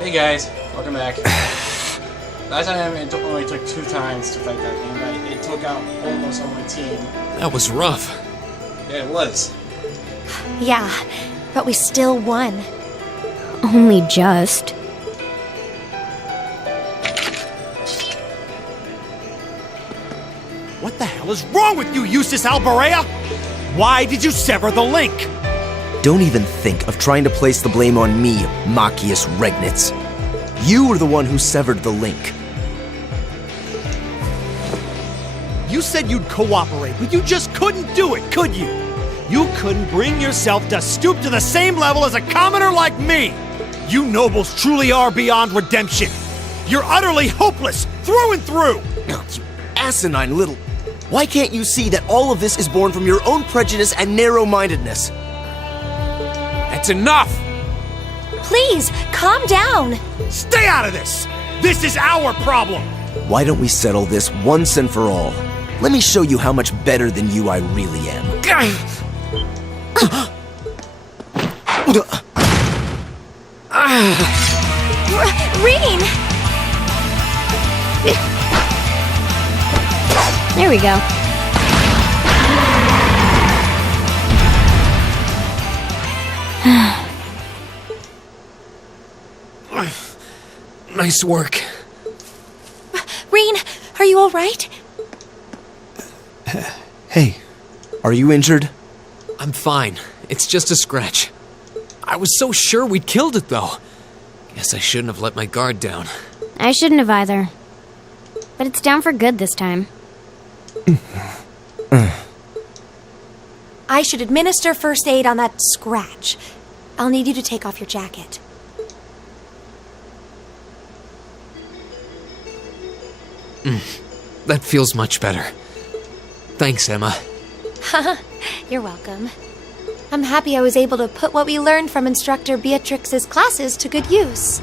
Hey guys, welcome back. Last time it only took 2 times to fight that thing, but it took out almost all my team. That was rough. Yeah, it was. Yeah, but we still won. Only just. What the hell is wrong with you, Eustace Alberea? Why did you sever the link? Don't even think of trying to place the blame on me, Machias Regnitz. You were the one who severed the link. You said you'd cooperate, but you just couldn't do it, could you? You couldn't bring yourself to stoop to the same level as a commoner like me. You nobles truly are beyond redemption. You're utterly hopeless, through and through. Oh, you asinine little... Why can't you see that all of this is born from your own prejudice and narrow-mindedness? That's enough! Please, calm down. Stay out of this! This is our problem! Why don't we settle this once and for all? Let me show you how much better than you I really am. Reen! There we go. Nice work. Reen, are you alright? Hey, are you injured? I'm fine. It's just a scratch. I was so sure we'd killed it, though. Guess I shouldn't have let my guard down. I shouldn't have either. But it's down for good this time. I should administer first aid on that scratch. I'll need you to take off your jacket. That feels much better. Thanks, Emma. You're welcome. I'm happy I was able to put what we learned from Instructor Beatrix's classes to good use.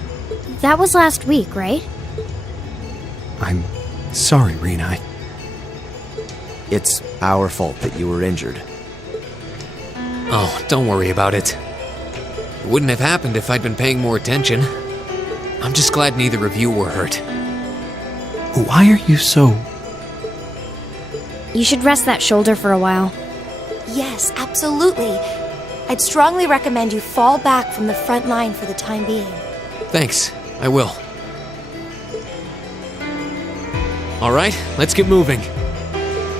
That was last week, right? I'm sorry, Rena. It's our fault that you were injured. Oh, don't worry about it. It wouldn't have happened if I'd been paying more attention. I'm just glad neither of you were hurt. Why are you so... You should rest that shoulder for a while. Yes, absolutely. I'd strongly recommend you fall back from the front line for the time being. Thanks, I will. Alright, let's get moving.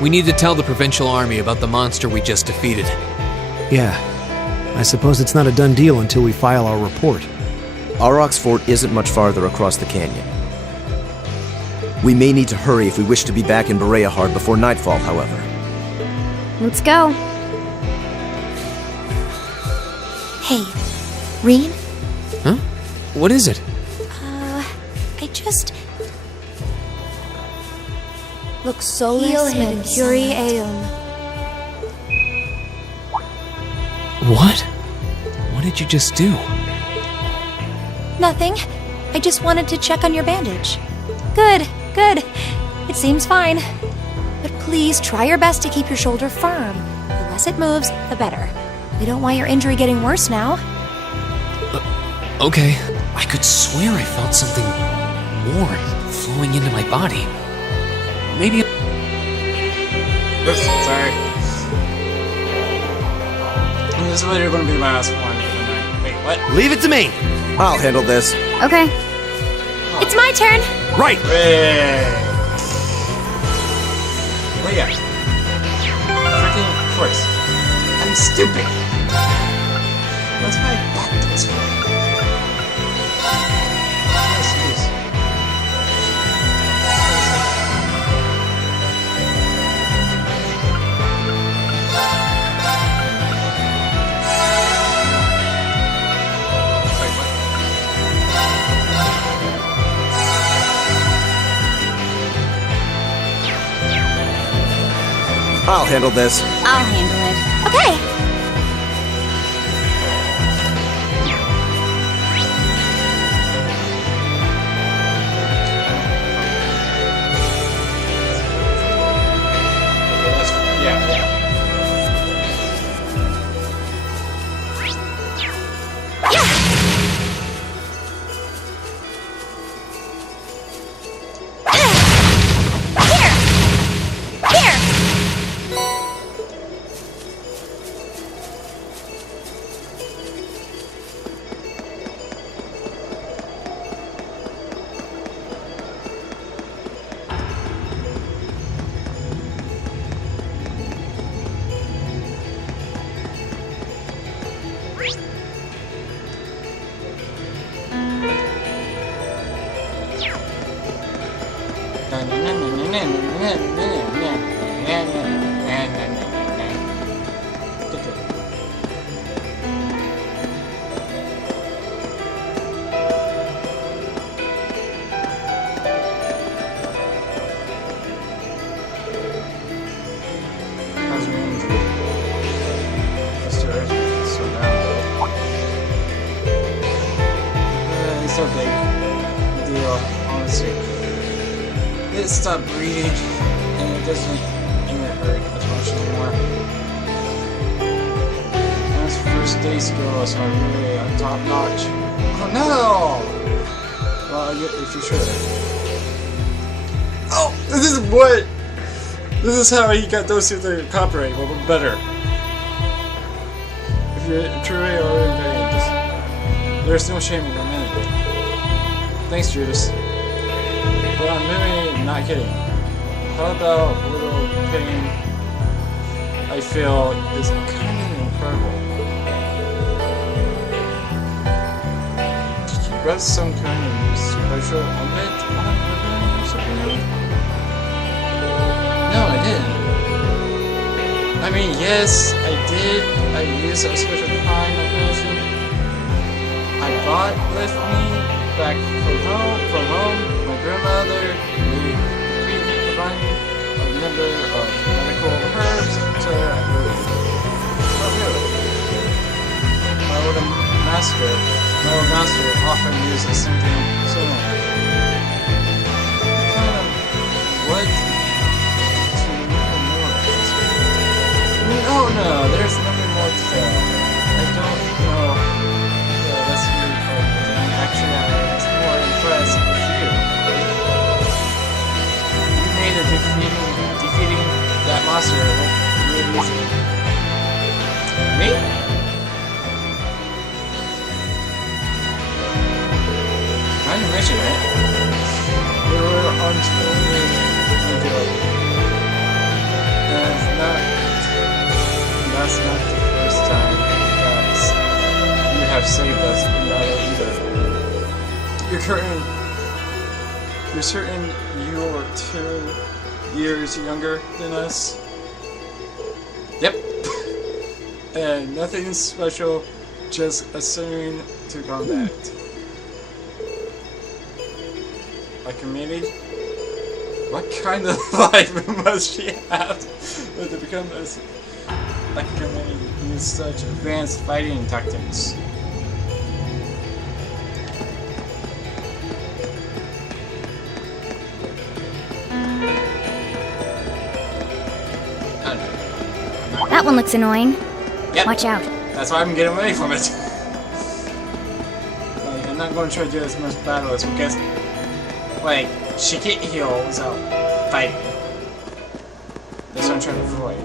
We need to tell the Provincial Army about the monster we just defeated. Yeah. I suppose it's not a done deal until we file our report. Aurochs Fort isn't much farther across the canyon. We may need to hurry if we wish to be back in Bereahard before nightfall, however. Let's go. Hey, Reen? Huh? What is it? I just... Look solus Mercuri eum. What? What did you just do? Nothing. I just wanted to check on your bandage. Good, good. It seems fine. But please try your best to keep your shoulder firm. The less it moves, the better. We don't want your injury getting worse now. Okay. I could swear I felt something warm flowing into my body. Maybe... Oops, sorry. This is literally going to be my last one for the night. Wait, what? Leave it to me! I'll handle this. Okay. It's my turn. Right! Wait. Wait, yeah. Freaking course. I'm stupid. What's my back to this way? Yes, it is. Wait, what? I'll handle this. I'll handle it. Okay. How's your injury? It's so bad. It's no big deal, honestly. It stopped bleeding, and it doesn't even hurt as much anymore. And it's first day skills are really top notch. Oh no! Well, if you should. Oh, this is what. This is how he got those to the copyright, but better. If you're truly or invariant, there's no shame in admitting it. Thanks, Judas. But I'm really not kidding. How about a little pain I feel is kind of incredible. Did you rub some kind of special ointment on your gun or something? No, I didn't. I mean, yes, I did. I used a special kind of medicine I bought with me back from home. My grandmother made provided a number of medical herbs to My old master often uses something similar. What? No, there's nothing more to say. I don't know the recipe for everything. Actually, I was more impressed with you. You made a defeating that monster really easy. Me? I didn't mention it. We were on 20 ago. That's not the first time that you have saved us in battle either. You're certain you're 2 years younger than us? Yep. And nothing special, just ascending to combat. Like a maid? What kind of life must she have to become like a committee use such advanced fighting tactics? That one looks annoying. Yep. Watch out. That's why I'm getting away from it. Like, I'm not going to try to do as much battle as because, like, she can't heal without fighting. That's what I'm trying to avoid.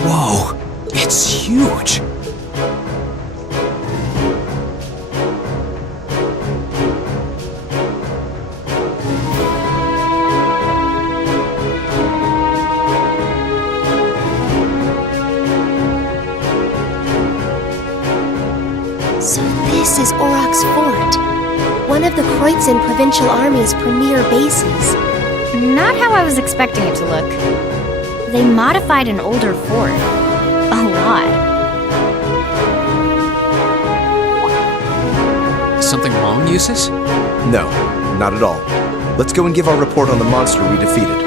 Whoa, it's huge. So this is Aurochs Fort, one of the Kreutzen Provincial Army's premier bases. Not how I was expecting it to look. They modified an older fort. A lot. Something wrong, Eustace? No, not at all. Let's go and give our report on the monster we defeated.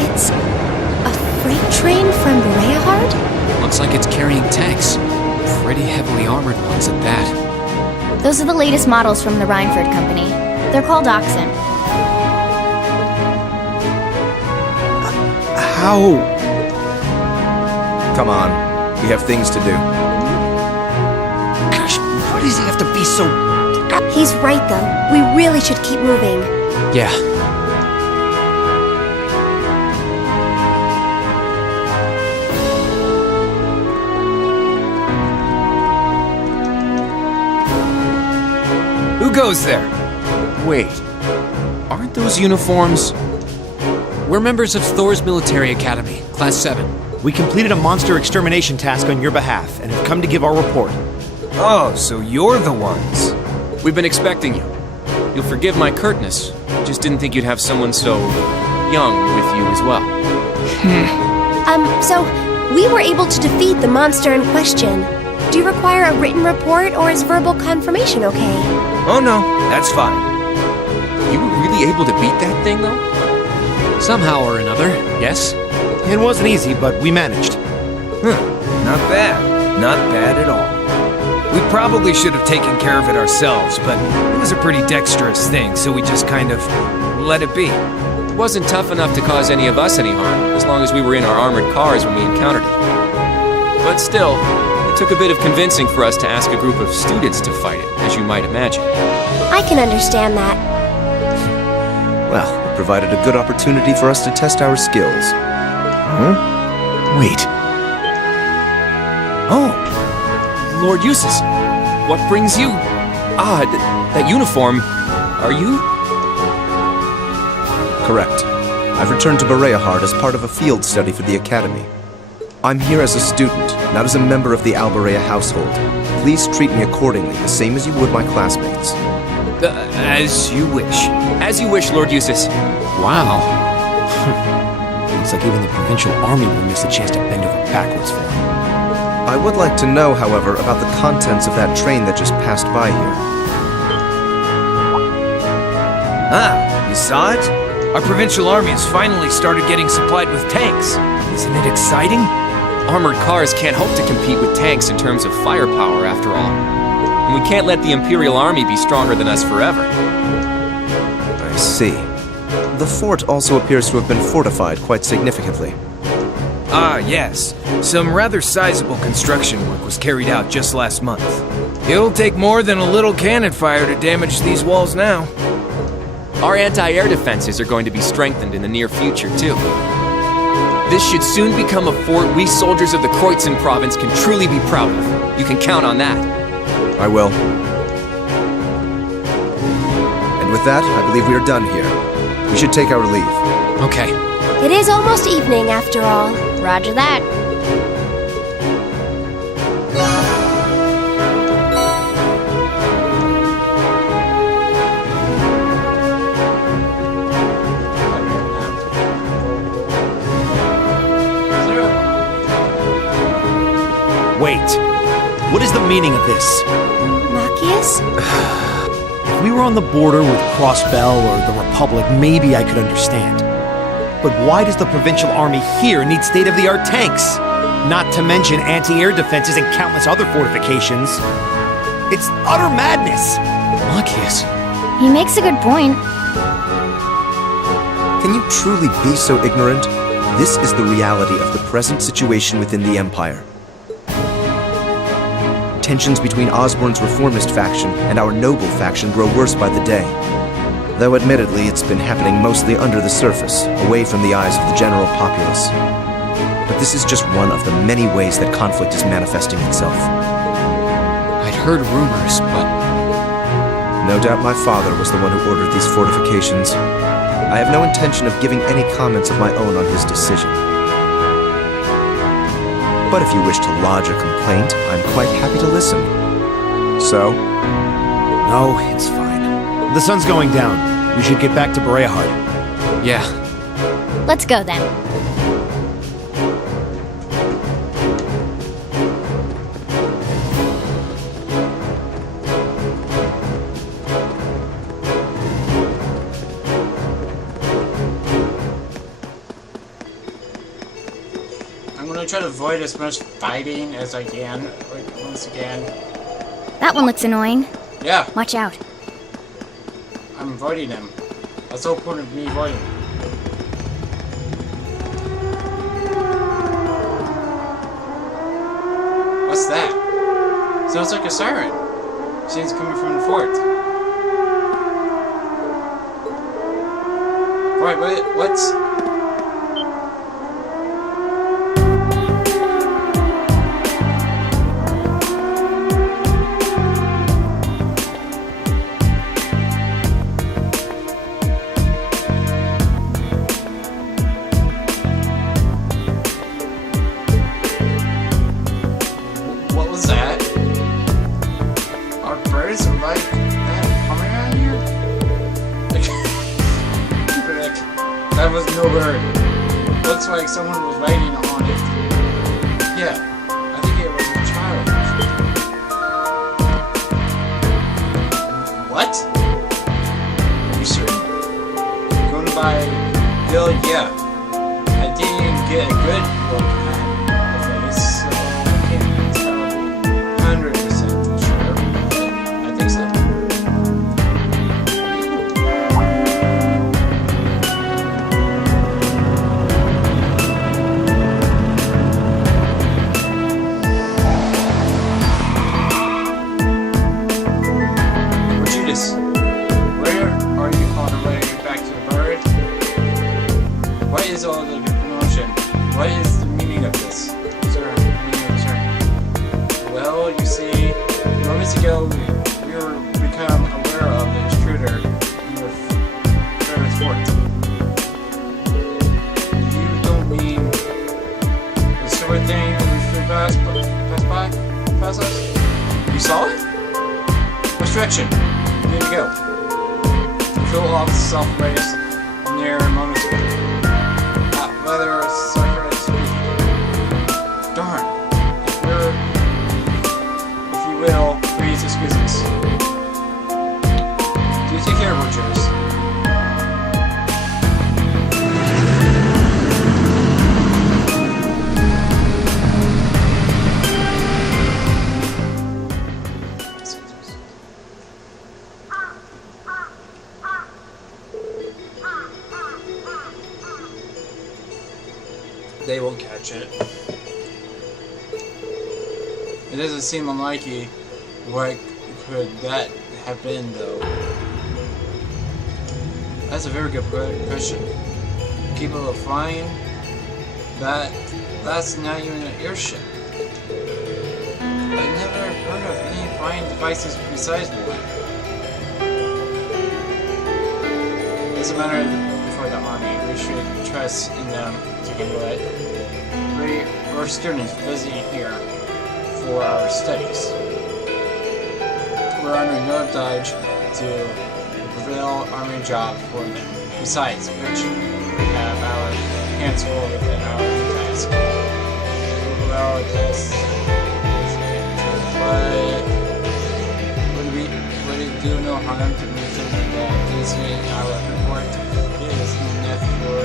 It's a freight train from Bereahard? Looks like it's carrying tanks. Pretty heavily armored ones at that. Those are the latest models from the Reinford Company. They're called Oxen. How? Come on. We have things to do. Gosh, why does he have to be so... He's right, though. We really should keep moving. Yeah. Who goes there? Wait, aren't those uniforms? We're members of Thor's Military Academy, Class 7. We completed a monster extermination task on your behalf and have come to give our report. Oh, so you're the ones. We've been expecting you. You'll forgive my curtness. Just didn't think you'd have someone so young with you as well. So, we were able to defeat the monster in question. Do you require a written report, or is verbal confirmation okay? Oh no, that's fine. You were really able to beat that thing, though? Somehow or another, yes? It wasn't easy, but we managed. Not bad. Not bad at all. We probably should have taken care of it ourselves, but it was a pretty dexterous thing, so we just kind of let it be. It wasn't tough enough to cause any of us any harm, as long as we were in our armored cars when we encountered it. But still, it took a bit of convincing for us to ask a group of students to fight it, as you might imagine. I can understand that. Well, it provided a good opportunity for us to test our skills. Wait. Oh, Lord Eustace, what brings you? That uniform. Are you? Correct. I've returned to Bereahard as part of a field study for the Academy. I'm here as a student, not as a member of the Alberea household. Please treat me accordingly, the same as you would my classmates. As you wish. As you wish, Lord Eustace. Wow. Looks like even the provincial army will miss a chance to bend over backwards for him. I would like to know, however, about the contents of that train that just passed by here. You saw it? Our provincial army has finally started getting supplied with tanks. Isn't it exciting? Armored cars can't hope to compete with tanks in terms of firepower, after all. And we can't let the Imperial Army be stronger than us forever. I see. The fort also appears to have been fortified quite significantly. Yes. Some rather sizable construction work was carried out just last month. It'll take more than a little cannon fire to damage these walls now. Our anti-air defenses are going to be strengthened in the near future, too. This should soon become a fort we soldiers of the Kreutzen province can truly be proud of. You can count on that. I will. And with that, I believe we are done here. We should take our leave. Okay. It is almost evening, after all. Roger that. Wait. What is the meaning of this? Machias? If we were on the border with Crossbell or the Republic, maybe I could understand. But why does the provincial army here need state-of-the-art tanks? Not to mention anti-air defenses and countless other fortifications. It's utter madness! Machias. He makes a good point. Can you truly be so ignorant? This is the reality of the present situation within the Empire. Tensions between Osborn's reformist faction and our noble faction grow worse by the day. Though admittedly, it's been happening mostly under the surface, away from the eyes of the general populace. But this is just one of the many ways that conflict is manifesting itself. I'd heard rumors, but No doubt my father was the one who ordered these fortifications. I have no intention of giving any comments of my own on his decision. But if you wish to lodge a complaint, I'm quite happy to listen. So? No, it's fine. The sun's going down. We should get back to Bereahard. yeah. Let's go then. I'm gonna try to avoid as much fighting as I can. Like, once again. That one looks annoying. Yeah, Watch out. I'm avoiding him. That's the whole point of me avoiding him. Sounds like a siren. Seems coming from the fort. Right, what's... What was that? Are birds like that coming around here? That was no bird. Looks like someone was riding on it. Yeah, I think it was a child. What? Are you certain? Going by Bill, yeah. I didn't get a good look at the face, so I can't tell 100% sure, but I think so. Judas, where are you on the way back to the bird? What is all the commotion? What is the meaning of this? Sir, well, you see, moments ago, we were become aware of the intruder in the Ferris Fort. You don't mean the sort of thing we flew past us? You saw it? Which direction? There you go. Feel all the self-race in there moments ago. Whether Sarkis darn. If you will, please excuse us. Do take care, Butchers. They will catch it. It doesn't seem unlikely. What could that have been, though? That's a very good question. Capable of flying? That's not even an airship. I've never heard of any flying devices besides one. It's a matter for the army. We should trust in them to handle it. We're students visiting here for our studies. We're under no oblige to fulfill army job for them. Besides which, we have our hands full within our task. Well, this is it. But would it do no harm to mention that this in our report is enough for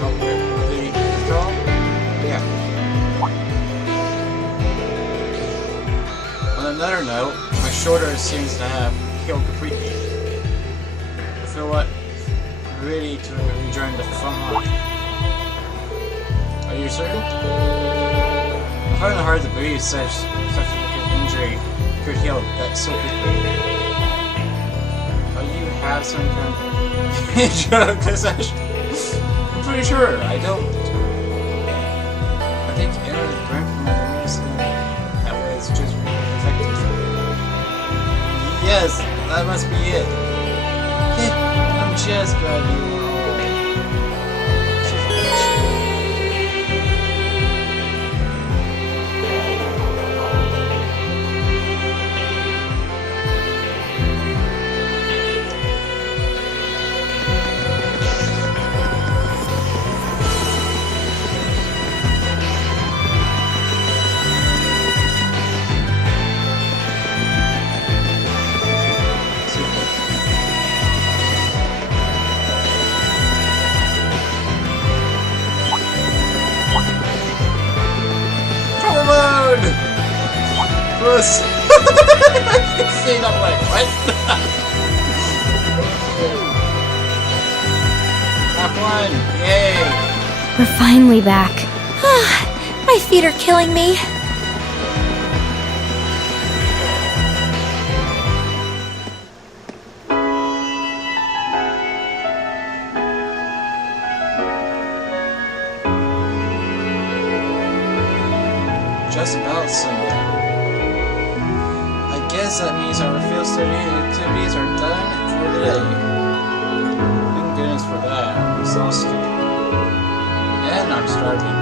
noteworthy withdrawal? Yeah. On another note, my shoulder seems to have healed completely. I feel ready to rejoin the front line. Are you certain? I find it hard to believe such a good injury could heal that so quickly. You have some kind of possession? I'm pretty sure I don't. I think Anna was grandmother recently that was just infected. Yes, that must be it. Yeah, I'm just glad you were Puss! I'm like, what? Have fun! Yay! We're finally back. My feet are killing me. just about sundown. I guess that means our field study activities are done for the day. Thank goodness for that. I'm exhausted. And I'm starving.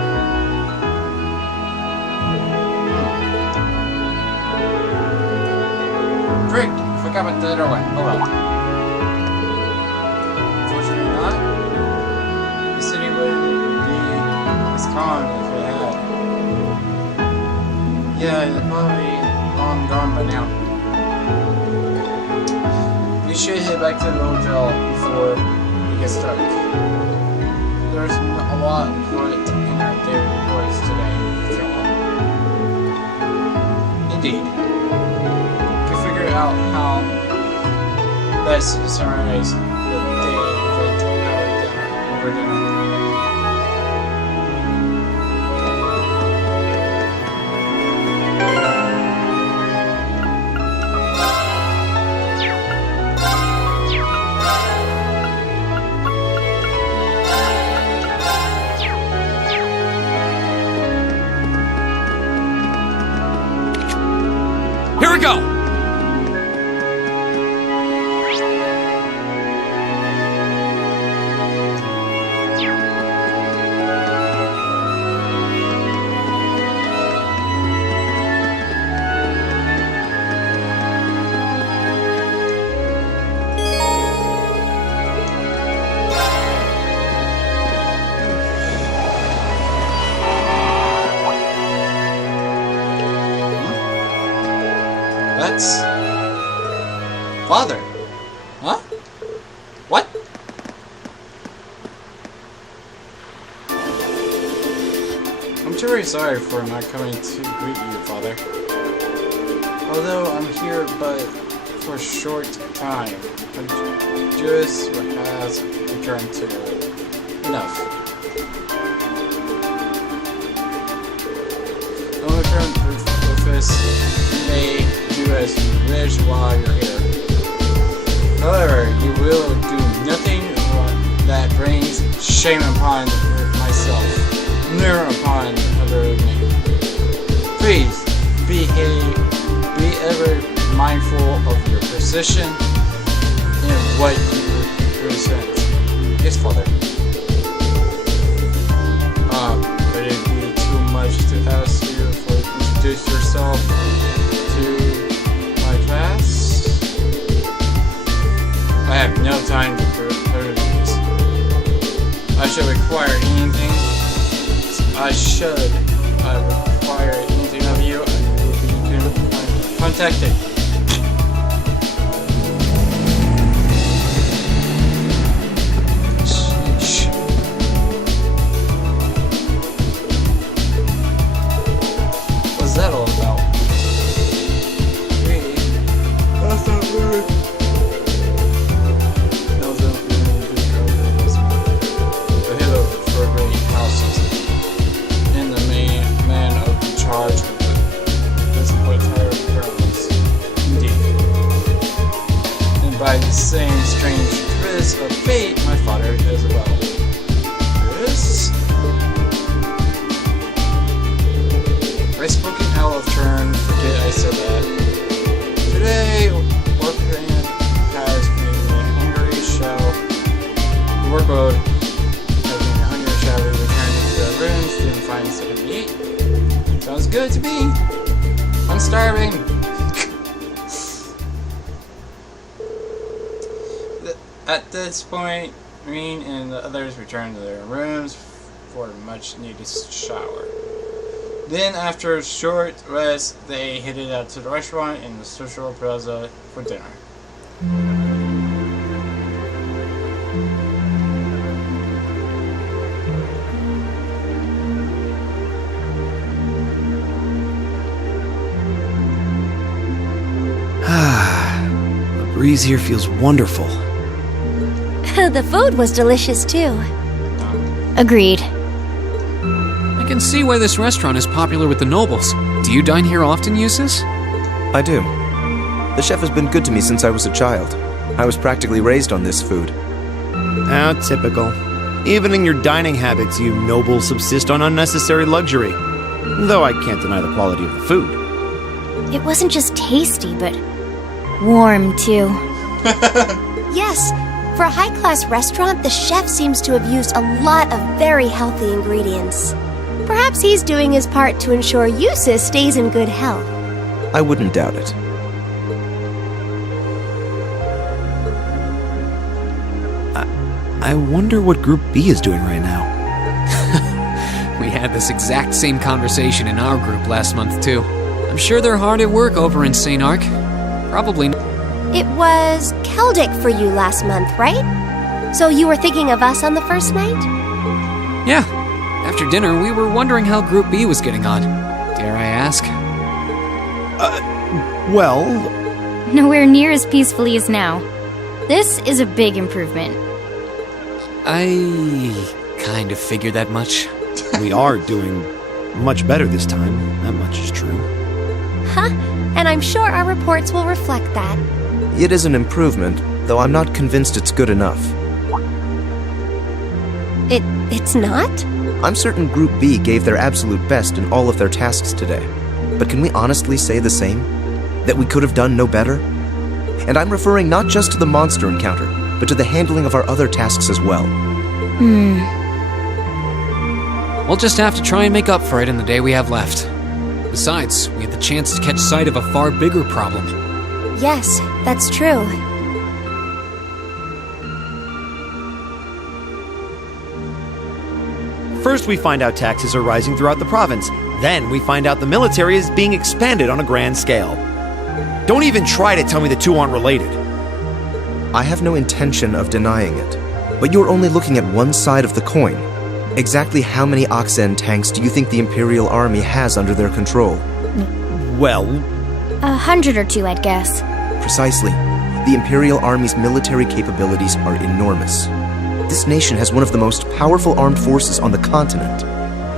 Frick! Forgot about the other one. Oh well. Unfortunately not. The city wouldn't be as calm if it had. Yeah, it's probably long gone by now. We should head back to the hotel before it gets dark. There's a lot put in our daily reports today, after all. Indeed. Out how best to summarize the day with our dinner, over dinner. Here we go! That's... Father. Huh? What? I'm very sorry for not coming to greet you, Father. Although I'm here but for a short time, Judas has returned to enough. I'll return with this. You may do as you wish while you're here. However, you will do nothing that brings shame upon myself, nor upon other me. Please, be ever mindful of your position and what you present. Yes, Father. Would it be too much to ask you to introduce yourself to my class? I have no time to prepare these. I should require anything. I require anything of you, and you will be contacted. What's that all about? Really? That's not rude. Charge with the physical entire occurrence. Indeed. And by the same strange twist of fate, my father as well. This? I spoke in out of turn, forget I said that. Today, Warpan has made me hungry, shall the workload has made me hungry, shall we return to our rooms, didn't find something to eat. Sounds good to me. I'm starving. At this point, Green and the others returned to their rooms for a much-needed shower. Then, after a short rest, they headed out to the restaurant in the Social Plaza for dinner. The breeze here feels wonderful. The food was delicious too. Agreed. I can see why this restaurant is popular with the nobles. Do you dine here often, Eustace? I do. The chef has been good to me since I was a child. I was practically raised on this food. How typical. Even in your dining habits, you nobles subsist on unnecessary luxury. Though I can't deny the quality of the food. It wasn't just tasty, but warm, too. Yes, for a high-class restaurant, the chef seems to have used a lot of very healthy ingredients. Perhaps he's doing his part to ensure Eustace stays in good health. I wouldn't doubt it. I wonder what Group B is doing right now. We had this exact same conversation in our group last month, too. I'm sure they're hard at work over in St. Ark. Probably. It was Celdic for you last month, right? So you were thinking of us on the first night? Yeah. After dinner, we were wondering how Group B was getting on. Dare I ask? Well, Nowhere near as peacefully as now. This is a big improvement. I kind of figured that much. we are doing much better this time. That much is true. Huh? And I'm sure our reports will reflect that. It is an improvement, though I'm not convinced it's good enough. It's not? I'm certain Group B gave their absolute best in all of their tasks today. But can we honestly say the same? That we could have done no better? And I'm referring not just to the monster encounter, but to the handling of our other tasks as well. We'll just have to try and make up for it in the day we have left. Besides, we had the chance to catch sight of a far bigger problem. Yes, that's true. First, we find out taxes are rising throughout the province. Then, we find out the military is being expanded on a grand scale. Don't even try to tell me the two aren't related. I have no intention of denying it, but you're only looking at one side of the coin. Exactly how many Oxen tanks do you think the Imperial Army has under their control? Well, 100 or 2, I'd guess. Precisely. The Imperial Army's military capabilities are enormous. This nation has one of the most powerful armed forces on the continent,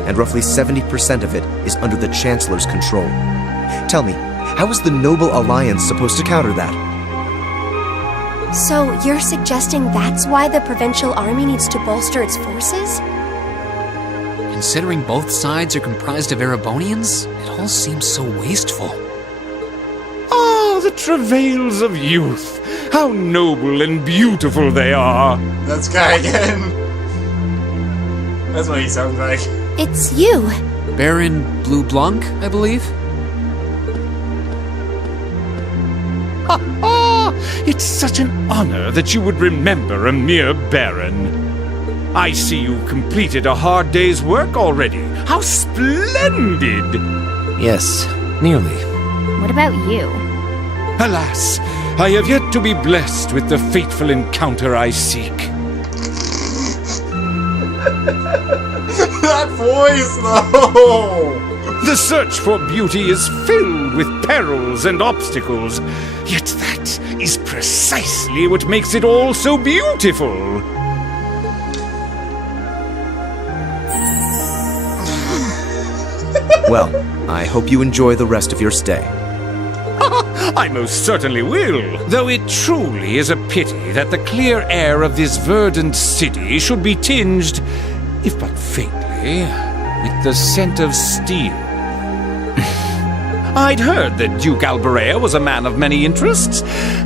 and roughly 70% of it is under the Chancellor's control. Tell me, how is the Noble Alliance supposed to counter that? So you're suggesting that's why the Provincial Army needs to bolster its forces? Considering both sides are comprised of Erebonians, it all seems so wasteful. Ah, the travails of youth! How noble and beautiful they are! That's Guy again. That's what he sounds like. It's you. Baron Blue Blanc, I believe? It's such an honor that you would remember a mere baron. I see you've completed a hard day's work already. How splendid! Yes, nearly. What about you? Alas, I have yet to be blessed with the fateful encounter I seek. That voice, though! The search for beauty is filled with perils and obstacles, yet that is precisely what makes it all so beautiful. Well, I hope you enjoy the rest of your stay. I most certainly will, though it truly is a pity that the clear air of this verdant city should be tinged, if but faintly, with the scent of steel. I'd heard that Duke Alberea was a man of many interests,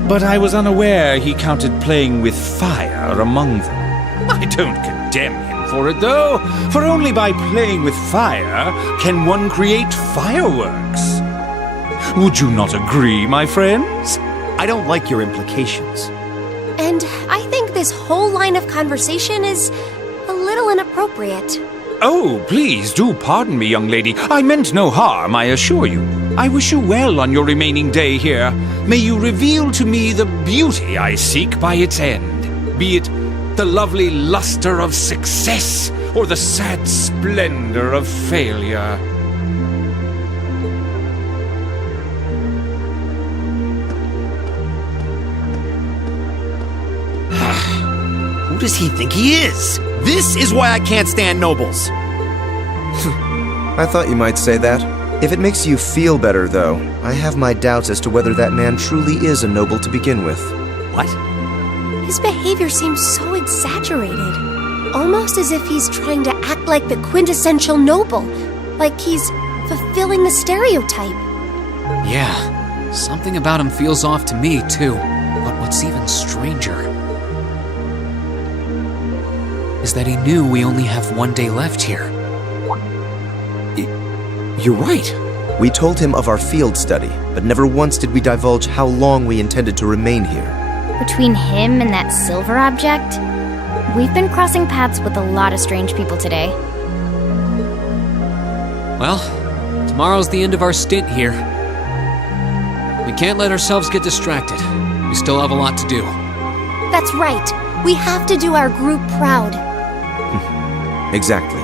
but I was unaware he counted playing with fire among them. I don't condemn him for it, though, for only by playing with fire can one create fireworks. Would you not agree, my friends? I don't like your implications. And I think this whole line of conversation is a little inappropriate. Oh, please do pardon me, young lady. I meant no harm, I assure you. I wish you well on your remaining day here. May you reveal to me the beauty I seek by its end, be it the lovely luster of success or the sad splendor of failure. Who does he think he is? This is why I can't stand nobles. I thought you might say that. If it makes you feel better, though, I have my doubts as to whether that man truly is a noble to begin with. What? His behavior seems so exaggerated. Almost as if he's trying to act like the quintessential noble. Like he's fulfilling the stereotype. Yeah, something about him feels off to me, too. But what's even stranger is that he knew we only have one day left here. You're right. We told him of our field study, but never once did we divulge how long we intended to remain here. Between him and that silver object, we've been crossing paths with a lot of strange people today. Well, tomorrow's the end of our stint here. We can't let ourselves get distracted. We still have a lot to do. That's right. We have to do our group proud. Exactly.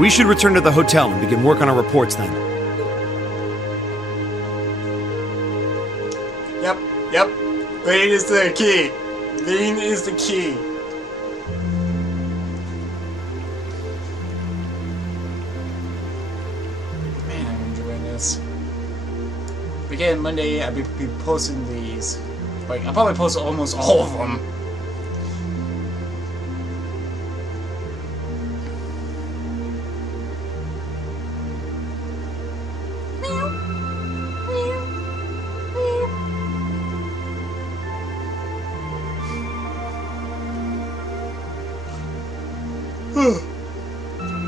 We should return to the hotel and begin work on our reports then. Yep. Lean is the key. Lean is the key. Man, I'm enjoying this. Again, Monday I'll be posting these. Like, I'll probably post almost all of them.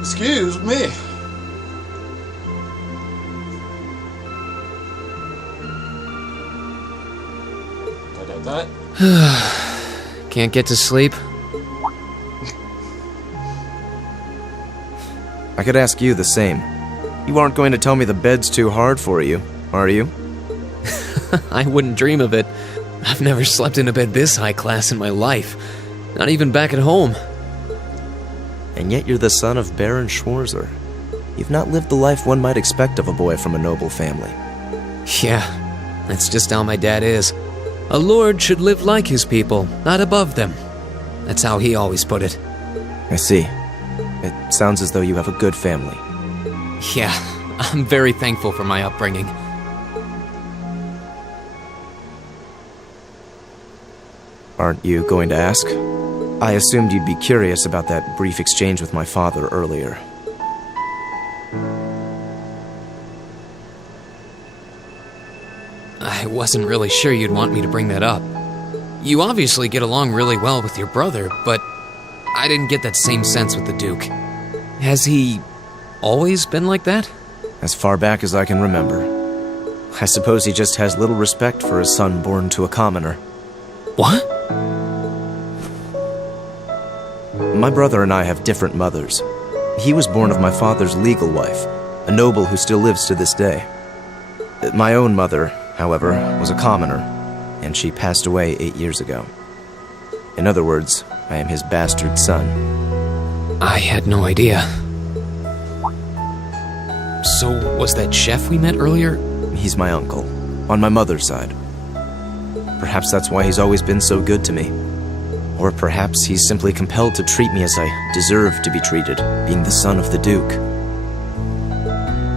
Excuse me. That. Can't get to sleep? I could ask you the same. You aren't going to tell me the bed's too hard for you, are you? I wouldn't dream of it. I've never slept in a bed this high class in my life. Not even back at home. And yet you're the son of Baron Schwarzer. You've not lived the life one might expect of a boy from a noble family. Yeah, that's just how my dad is. A lord should live like his people, not above them. That's how he always put it. I see. It sounds as though you have a good family. Yeah, I'm very thankful for my upbringing. Aren't you going to ask? I assumed you'd be curious about that brief exchange with my father earlier. I wasn't really sure you'd want me to bring that up. You obviously get along really well with your brother, but I didn't get that same sense with the Duke. Has he always been like that? As far back as I can remember. I suppose he just has little respect for a son born to a commoner. What? My brother and I have different mothers. He was born of my father's legal wife, a noble who still lives to this day. My own mother, however, was a commoner, and she passed away 8 years ago. In other words, I am his bastard son. I had no idea. So, was that chef we met earlier? He's my uncle, on my mother's side. Perhaps that's why he's always been so good to me. Or perhaps he's simply compelled to treat me as I deserve to be treated, being the son of the Duke.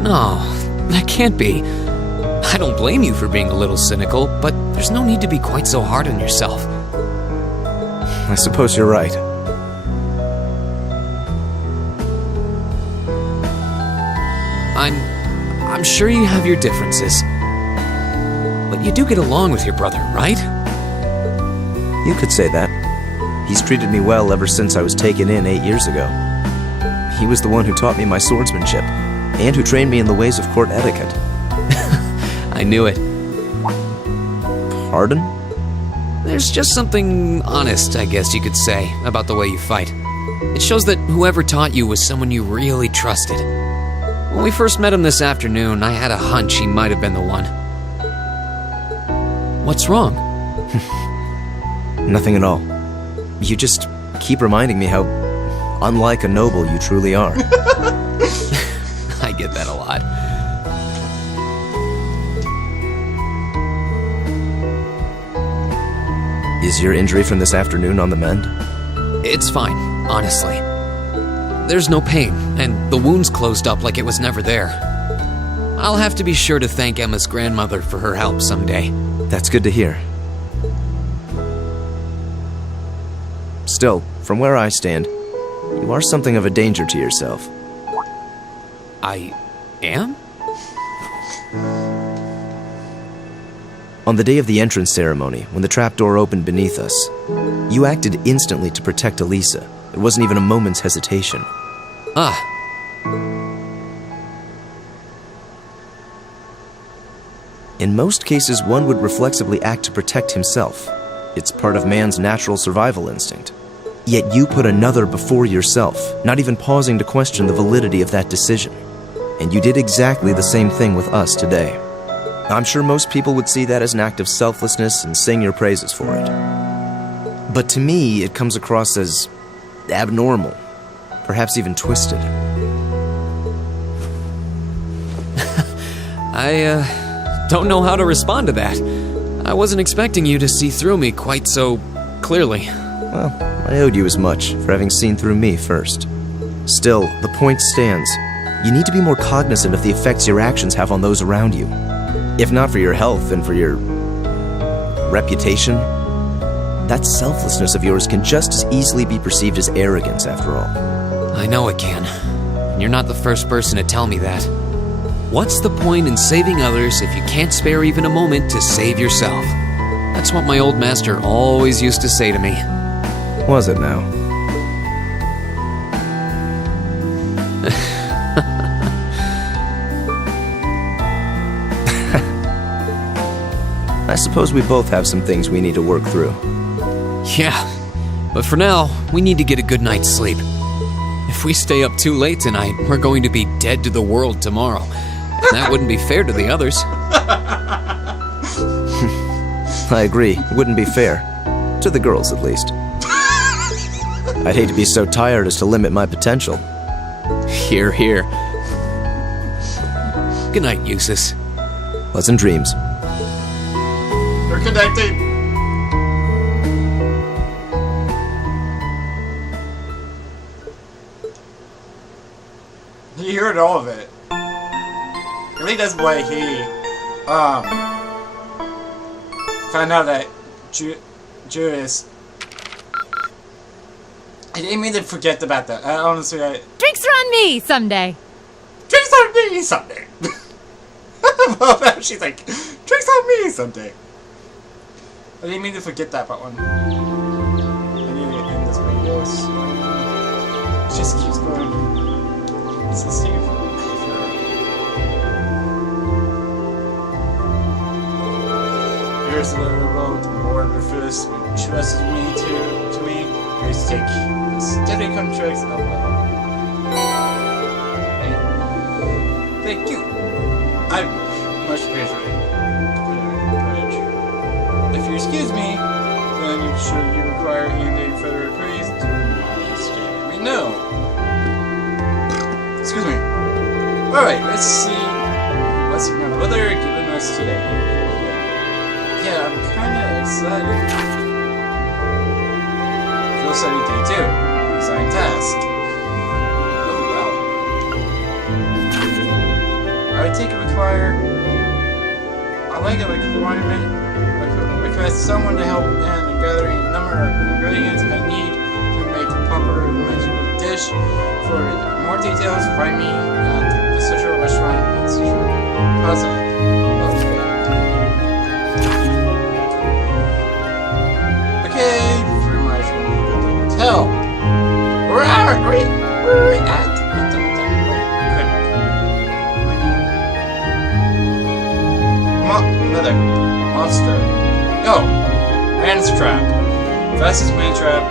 No, that can't be. I don't blame you for being a little cynical, but there's no need to be quite so hard on yourself. I suppose you're right. I'm sure you have your differences. But you do get along with your brother, right? You could say that. He's treated me well ever since I was taken in 8 years ago. He was the one who taught me my swordsmanship, and who trained me in the ways of court etiquette. I knew it. Pardon? There's just something honest, I guess you could say, about the way you fight. It shows that whoever taught you was someone you really trusted. When we first met him this afternoon, I had a hunch he might have been the one. What's wrong? Nothing at all. You just keep reminding me how unlike a noble you truly are. I get that a lot. Is your injury from this afternoon on the mend? It's fine, honestly. There's no pain, and the wound's closed up like it was never there. I'll have to be sure to thank Emma's grandmother for her help someday. That's good to hear. Still, from where I stand, you are something of a danger to yourself. I am? On the day of the entrance ceremony, when the trapdoor opened beneath us, you acted instantly to protect Elisa. There wasn't even a moment's hesitation. Ah. In most cases, one would reflexively act to protect himself. It's part of man's natural survival instinct. Yet you put another before yourself, not even pausing to question the validity of that decision. And you did exactly the same thing with us today. I'm sure most people would see that as an act of selflessness and sing your praises for it. But to me, it comes across as abnormal, perhaps even twisted. I don't know how to respond to that. I wasn't expecting you to see through me quite so clearly. Well, I owed you as much for having seen through me first. Still, the point stands. You need to be more cognizant of the effects your actions have on those around you. If not for your health and for your reputation, that selflessness of yours can just as easily be perceived as arrogance, after all. I know it can. And you're not the first person to tell me that. What's the point in saving others if you can't spare even a moment to save yourself? That's what my old master always used to say to me. Was it now? I suppose we both have some things we need to work through. Yeah, but for now, we need to get a good night's sleep. If we stay up too late tonight, we're going to be dead to the world tomorrow. And that wouldn't be fair to the others. I agree. It wouldn't be fair. To the girls, at least. I'd hate to be so tired as to limit my potential. Hear, hear. Good night, Eustace. Pleasant dreams. We're connected. He heard all of it. I think that's why he found out that Judas. I didn't mean to forget about that. Honestly, Drinks are on me someday. Drinks on me someday. Well, now she's like, drinks on me someday. I didn't mean to forget that one. I need to end this video. So it just keeps going. It's the same. Here's the road to more Rufus, which stresses me to me. Here's to take steady contracts. Oh well. Thank you. I much appreciate it. If you excuse me, then should you require any further praise, do not hesitate to let me know. Excuse me. Alright, let's see what's my brother giving us today. Yeah, I'm kinda excited. Field study day 2. Design task. Oh wow. I take a requirement. Request someone to help in gathering a number of ingredients I need to make a proper magical dish. For more details, find me at the Central Restaurant in Central Plaza. Okay, pretty much when we go to the hotel. We're at another monster. Oh, Man's Trap. Fastest man trap.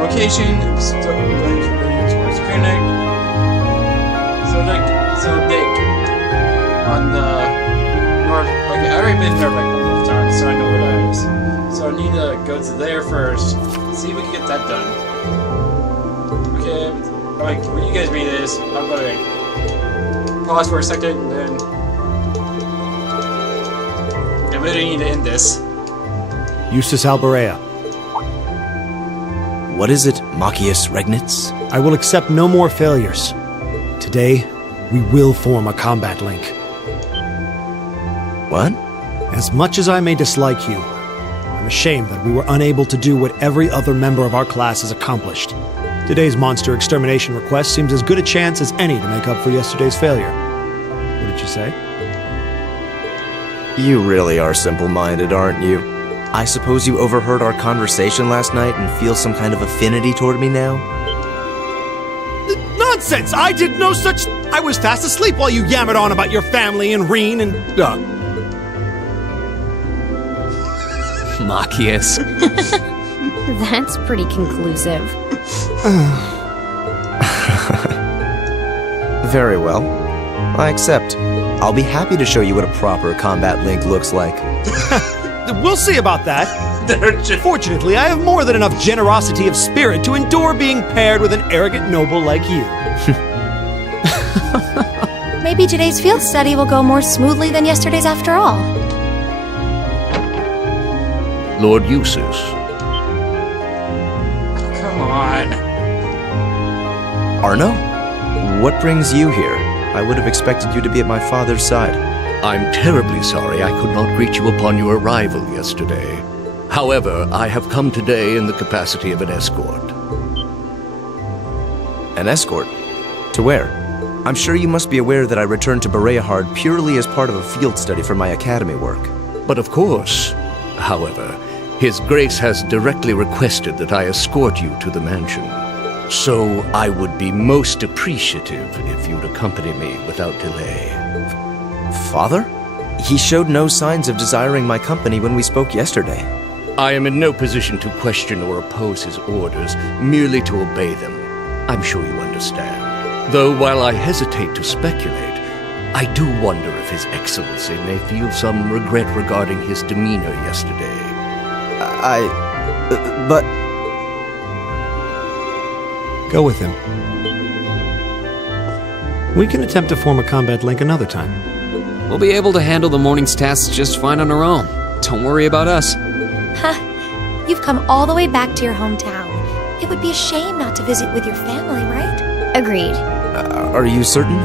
Location, towards Koenig. So big. On the north. Okay, I already been there like a couple of times, so I know where that is. So I need to go to there first. See if we can get that done. Okay, like when you guys read this, I'm gonna pause for a second and then I really need to end this. Eustace Alberea. What is it, Machias Regnitz? I will accept no more failures. Today, we will form a combat link. What? As much as I may dislike you, I'm ashamed that we were unable to do what every other member of our class has accomplished. Today's monster extermination request seems as good a chance as any to make up for yesterday's failure. What did you say? You really are simple-minded, aren't you? I suppose you overheard our conversation last night and feel some kind of affinity toward me now? Nonsense! I did no such... I was fast asleep while you yammered on about your family and Reen and... Machias. That's pretty conclusive. Very well. I accept. I'll be happy to show you what a proper combat link looks like. We'll see about that. Fortunately, I have more than enough generosity of spirit to endure being paired with an arrogant noble like you. Maybe today's field study will go more smoothly than yesterday's after all. Lord Eustace. Come on. Arno? What brings you here? I would have expected you to be at my father's side. I'm terribly sorry I could not greet you upon your arrival yesterday. However, I have come today in the capacity of an escort. An escort? To where? I'm sure you must be aware that I returned to Bereahard purely as part of a field study for my academy work. But of course, however, His Grace has directly requested that I escort you to the mansion. So I would be most appreciative if you'd accompany me without delay. Father? He showed no signs of desiring my company when we spoke yesterday. I am in no position to question or oppose his orders, merely to obey them. I'm sure you understand. Though while I hesitate to speculate, I do wonder if His Excellency may feel some regret regarding his demeanor yesterday. But... Go with him. We can attempt to form a combat link another time. We'll be able to handle the morning's tasks just fine on our own. Don't worry about us. Huh. You've come all the way back to your hometown. It would be a shame not to visit with your family, right? Agreed. Are you certain?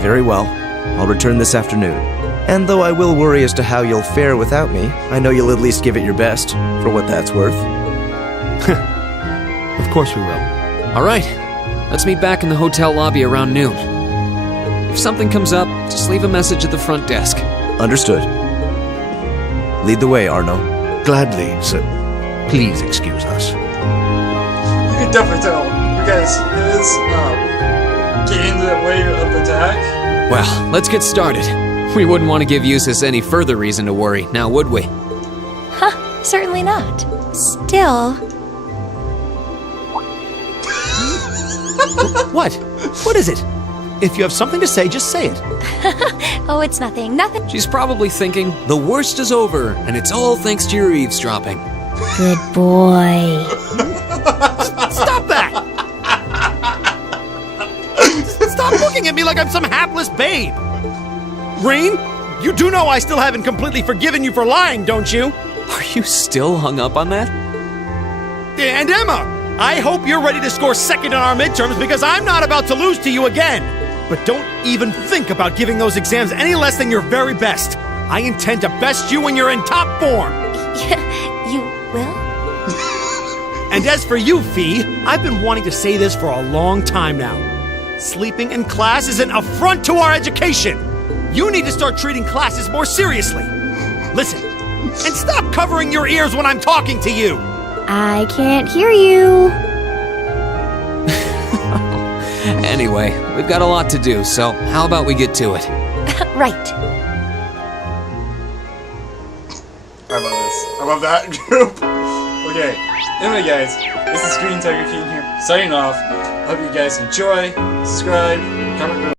Very well. I'll return this afternoon. And though I will worry as to how you'll fare without me, I know you'll at least give it your best, for what that's worth. Of course we will. All right. Let's meet back in the hotel lobby around noon. If something comes up, just leave a message at the front desk. Understood. Lead the way, Arno. Gladly, sir. Please excuse us. You can definitely tell because his gained the way of attack. Well, let's get started. We wouldn't want to give Eustace any further reason to worry, now would we? Huh, certainly not. Still... What? What is it? If you have something to say, just say it. Oh, it's nothing. Nothing. She's probably thinking, the worst is over, and it's all thanks to your eavesdropping. Good boy. Stop that! Stop looking at me like I'm some hapless babe! Reen, you do know I still haven't completely forgiven you for lying, don't you? Are you still hung up on that? And Emma, I hope you're ready to score second in our midterms because I'm not about to lose to you again. But don't even think about giving those exams any less than your very best. I intend to best you when you're in top form. You will? And as for you, Fee, I've been wanting to say this for a long time now. Sleeping in class is an affront to our education. You need to start treating classes more seriously. Listen, and stop covering your ears when I'm talking to you. I can't hear you. Anyway, we've got a lot to do, so how about we get to it? Right. I love this. I love that group. Okay. Anyway, guys, this is Green Tiger King here, signing off. Hope you guys enjoy. Subscribe.